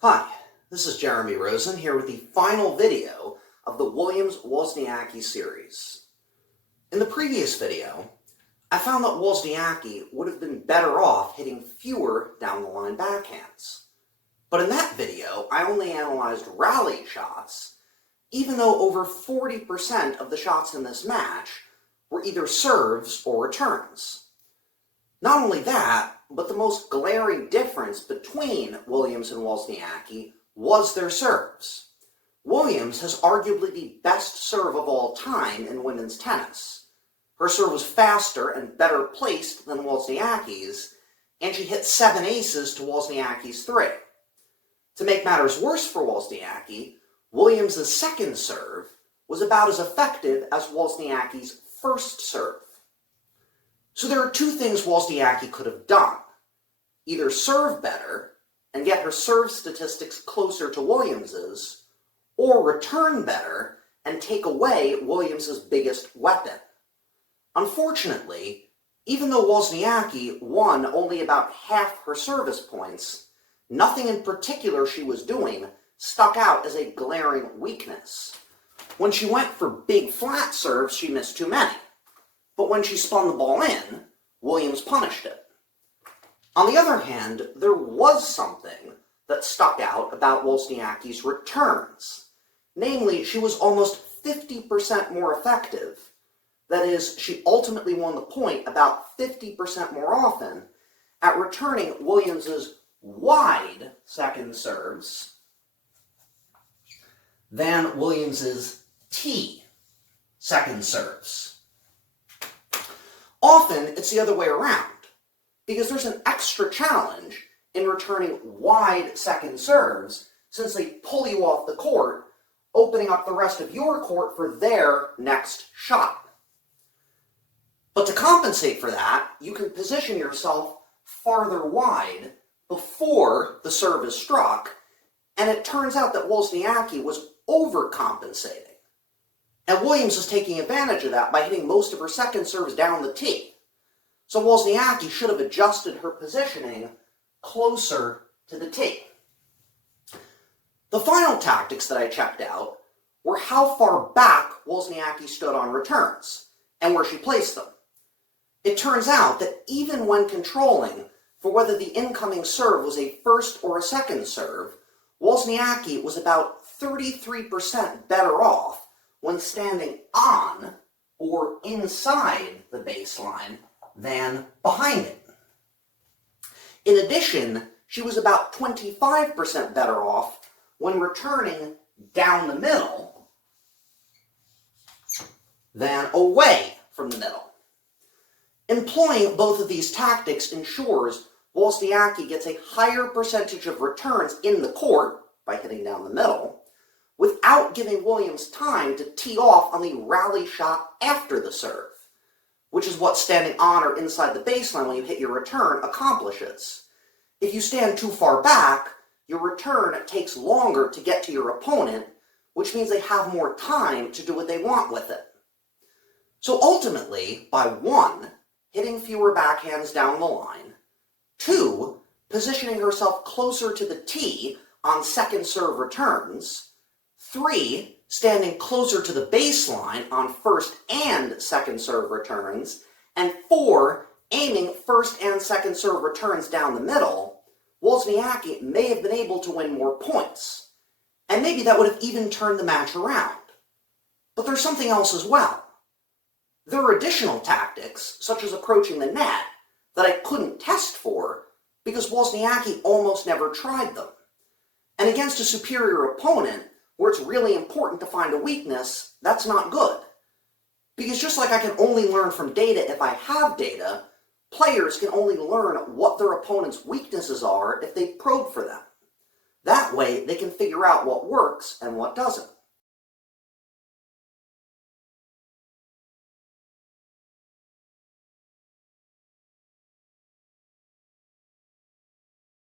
Hi, this is Jeremy Rosen here with the final video of the Williams-Wozniacki series. In the previous video, I found that Wozniacki would have been better off hitting fewer down-the-line backhands. But in that video, I only analyzed rally shots, even though over 40% of the shots in this match were either serves or returns. Not only that, but the most glaring difference between Williams and Wozniacki was their serves. Williams has arguably the best serve of all time in women's tennis. Her serve was faster and better placed than Wozniacki's, and she hit 7 aces to Wozniacki's 3. To make matters worse for Wozniacki, Williams' second serve was about as effective as Wozniacki's first serve. So there are two things Wozniacki could have done. Either serve better and get her serve statistics closer to Williams's, or return better and take away Williams's biggest weapon. Unfortunately, even though Wozniacki won only about half her service points, nothing in particular she was doing stuck out as a glaring weakness. When she went for big flat serves, she missed too many. But when she spun the ball in, Williams punished it. On the other hand, there was something that stuck out about Wozniacki's returns. Namely, she was almost 50% more effective. That is, she ultimately won the point about 50% more often at returning Williams's wide second serves than Williams's T second serves. Often, it's the other way around, because there's an extra challenge in returning wide second serves, since they pull you off the court, opening up the rest of your court for their next shot. But to compensate for that, you can position yourself farther wide before the serve is struck, and it turns out that Wozniacki was overcompensating. And Williams is taking advantage of that by hitting most of her second serves down the tee. So Wozniacki should have adjusted her positioning closer to the tee. The final tactics that I checked out were how far back Wozniacki stood on returns, and where she placed them. It turns out that even when controlling for whether the incoming serve was a first or a second serve, Wozniacki was about 33% better off when standing on or inside the baseline than behind it. In addition, she was about 25% better off when returning down the middle than away from the middle. Employing both of these tactics ensures Wozniacki gets a higher percentage of returns in the court by hitting down the middle, without giving Williams time to tee off on the rally shot after the serve, which is what standing on or inside the baseline when you hit your return accomplishes. If you stand too far back, your return takes longer to get to your opponent, which means they have more time to do what they want with it. So ultimately, by 1, hitting fewer backhands down the line, 2, positioning herself closer to the tee on second serve returns, 3, standing closer to the baseline on first and second serve returns, and 4, aiming first and second serve returns down the middle, Wozniacki may have been able to win more points. And maybe that would have even turned the match around. But there's something else as well. There are additional tactics, such as approaching the net, that I couldn't test for because Wozniacki almost never tried them. And against a superior opponent, where it's really important to find a weakness, that's not good. Because just like I can only learn from data if I have data, players can only learn what their opponent's weaknesses are if they probe for them. That way, they can figure out what works and what doesn't.